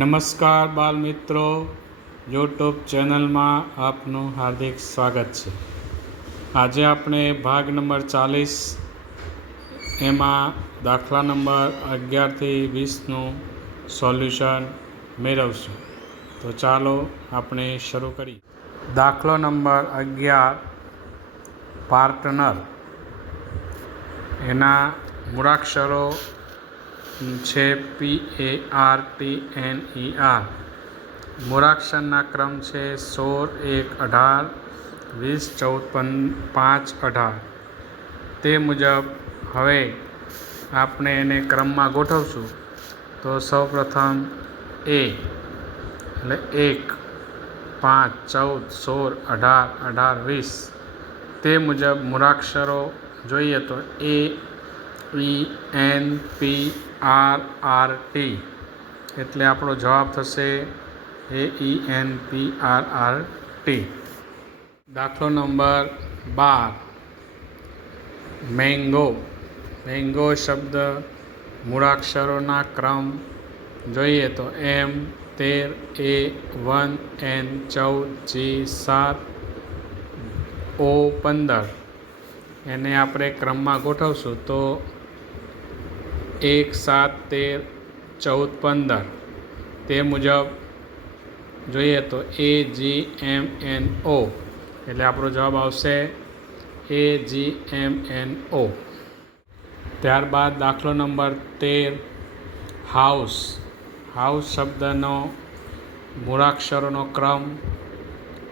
નમસ્કાર બાલ મિત્રો, યુટ્યુબ ચેનલમાં આપનું હાર્દિક સ્વાગત છે. આજે આપણે ભાગ નંબર 40 એમાં દાખલા નંબર 11થી 20નું સોલ્યુશન મેળવશું. તો ચાલો આપણે શરૂ કરીએ. દાખલો નંબર 11 પાર્ટનર. એના મૂળાક્ષરો છે PARTNER. મૂળાક્ષરના ક્રમ છે 16, 1, 18, 20, 14, 5, 18. તે મુજબ હવે આપણે એને ક્રમમાં ગોઠવશું. તો સૌપ્રથમ A એટલે 1, 5, 14, 16, 18, 20. તે મુજબ મૂળાક્ષરો જોઈએ તો AENPRRT એટલે આપણો જવાબ થશે AENPRRT. દાખલો નંબર 12 મેંગો. મેંગો શબ્દ મૂળાક્ષરોના ક્રમ જોઈએ તો M 13, A 1, N 14, G 7, O 15. એને આપણે ક્રમમાં ગોઠવશું તો 1, 7, 13, 14, 15. તે મુજબ જોઈએ તો AGMNO એટલે આપણો જવાબ આવશે AGMNO. ત્યારબાદ દાખલો નંબર 13 હાઉસ. હાઉસ શબ્દનો મૂળાક્ષરોનો ક્રમ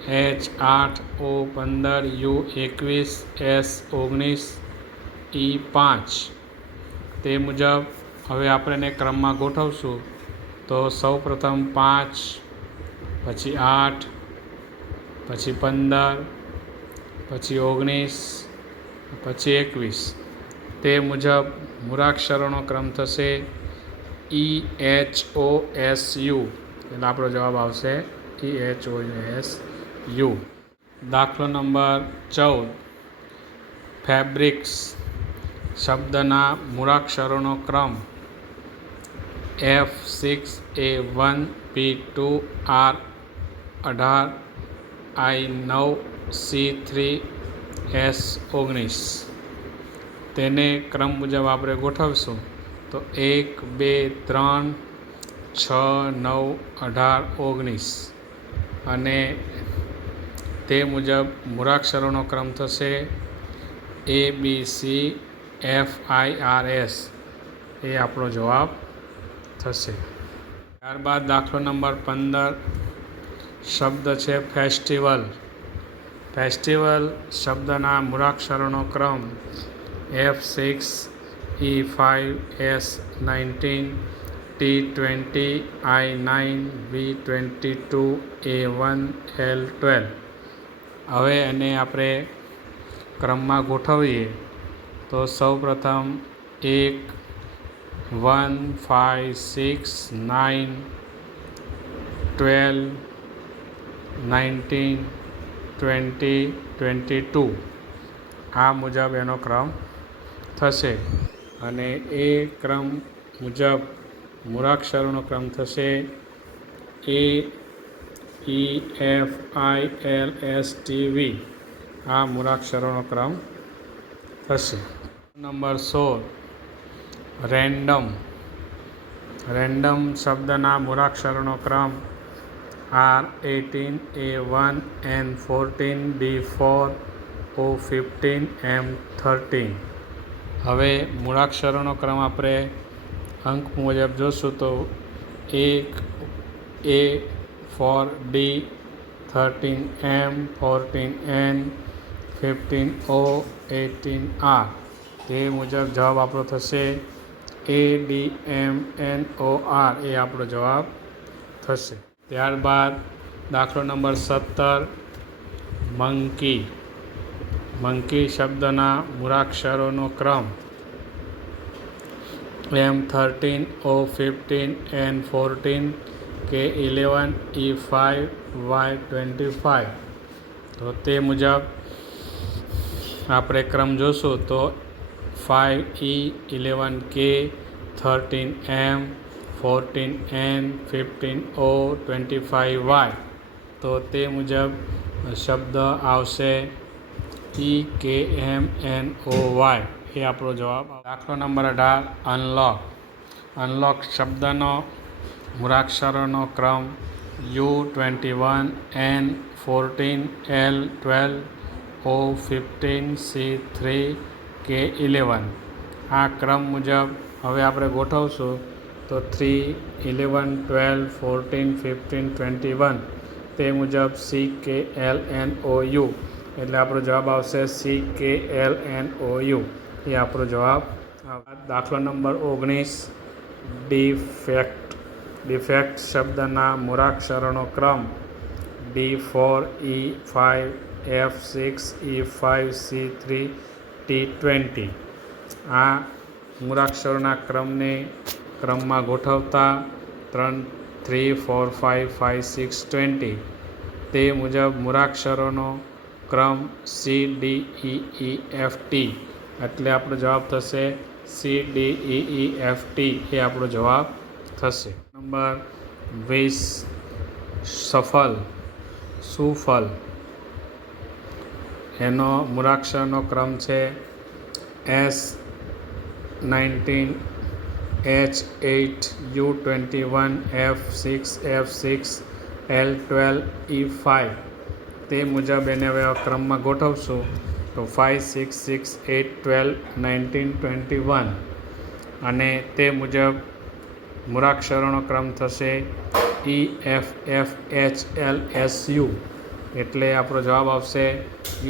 H8, O 15, U 21, S 19, E 5. તે મુજબ હવે આપણે એને ક્રમમાં ગોઠવશું તો સૌપ્રથમ 5, પછી 8, પછી 15, પછી 19, પછી 21. તે મુજબ મૂળાક્ષરોનો ક્રમ થશે EHOSU એટલે આપણો જવાબ આવશે EHOSU. દાખલો નંબર 14 ફેબ્રિક્સ. શબ્દના મૂળાક્ષરોનો ક્રમ F6, A1, P2, R18, I9, C3, S19. તેને ક્રમ મુજબ આપણે ગોઠવશું તો 1, 2, 3, 6, 9, 18, 19. અને તે મુજબ મૂળાક્ષરોનો ક્રમ થશે ABCFIRS એ આપણો જવાબ થશે. ત્યારબાદ દાખલો નંબર 15 શબ્દ છે ફેસ્ટિવલ. ફેસ્ટિવલ શબ્દના મૂળાક્ષરોનો ક્રમ F6, E5, S19, T20, I9, V22, A1, L12. હવે એને આપણે ક્રમમાં ગોઠવીએ તો સૌપ્રથમ 1, 1, 5, 6, 9, 12, 19, 20, 22. આ મુજબ એનો ક્રમ થશે. અને એ ક્રમ મુજબ મૂળાક્ષરોનો ક્રમ થશે AEFILSTV. આ મૂળાક્ષરોનો ક્રમ થશે. Number 16 random. રેન્ડમ શબ્દના મૂળાક્ષરોનો ક્રમ R18, A1, N14, D4, O15, M13. હવે મૂળાક્ષરોનો ક્રમ આપણે અંક મુજબ જોશું તો 1, A 4, D 13, M 14, N 15, O 18, R. તે મુજબ જવાબ આપણો થશે ADMNOR એ આપણો જવાબ થશે. ત્યારબાદ દાખલો નંબર 17 મંકી. મંકી શબ્દના મૂળાક્ષરોનો ક્રમ M13, O15, N14, K11, E5, Y25. તો તે મુજબ આપણે ક્રમ જોશું તો 5E, 11K, 13M, 14N 15O 25Y, તો તે મુજબ શબ્દ આવશે EKMNOY, એ આપણો જવાબ. દાખલો નંબર 18, અનલોક. અનલોક શબ્દનો મૂળાક્ષરોનો ક્રમ U21, N14, L12, O15, C3, K11. આ ક્રમ મુજબ હવે આપણે ગોઠવશું તો 3, 11, 12, 14, 15, 21 તે મુજબ CKLNOU, એટલે આપણો જવાબ આવશે CKLNOU, એ આપણો જવાબ. દાખલો નંબર 19, ડિફેક્ટ. ડિફેક્ટ શબ્દના મૂળાક્ષરોનો ક્રમ D4, E5, F6, E5, C3, T20. આ મૂળાક્ષરોના ક્રમમાં ગોઠવતા 3, 4, 5, 5, 6, 20 તે મુજબ મૂળાક્ષરોનો ક્રમ CDEEFT, એટલે આપણો જવાબ થશે CDEEFT, એ આપણો જવાબ થશે. નંબર 20, સફલ. સુફલ. એનો મૂળાક્ષરનો ક્રમ છે S19, H8, U21, F6, F6, L12, E5 તે મુજબ એને હવે ક્રમમાં ગોઠવશું તો 5, 6, 6, 8, 12, 19, 21 અને તે મુજબ મૂળાક્ષરોનો ક્રમ થશે EFFHLSU, એટલે આપણો જવાબ આવશે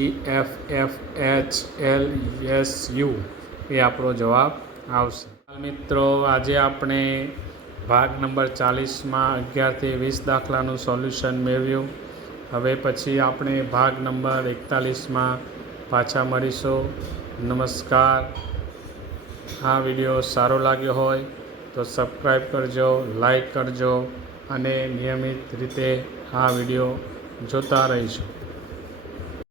EFFHLSU, એ આપણો જવાબ આવશે. મિત્રો, આજે આપણે ભાગ નંબર 40માં 11 થી 20 દાખલાનું સોલ્યુશન મેળવ્યું. હવે પછી આપણે ભાગ નંબર 41માં પાછા મળીશું. નમસ્કાર. આ વિડીયો સારો લાગ્યો હોય તો સબસ્ક્રાઈબ કરજો, લાઈક કરજો અને નિયમિત રીતે આ વિડીયો જોતા રહીશું.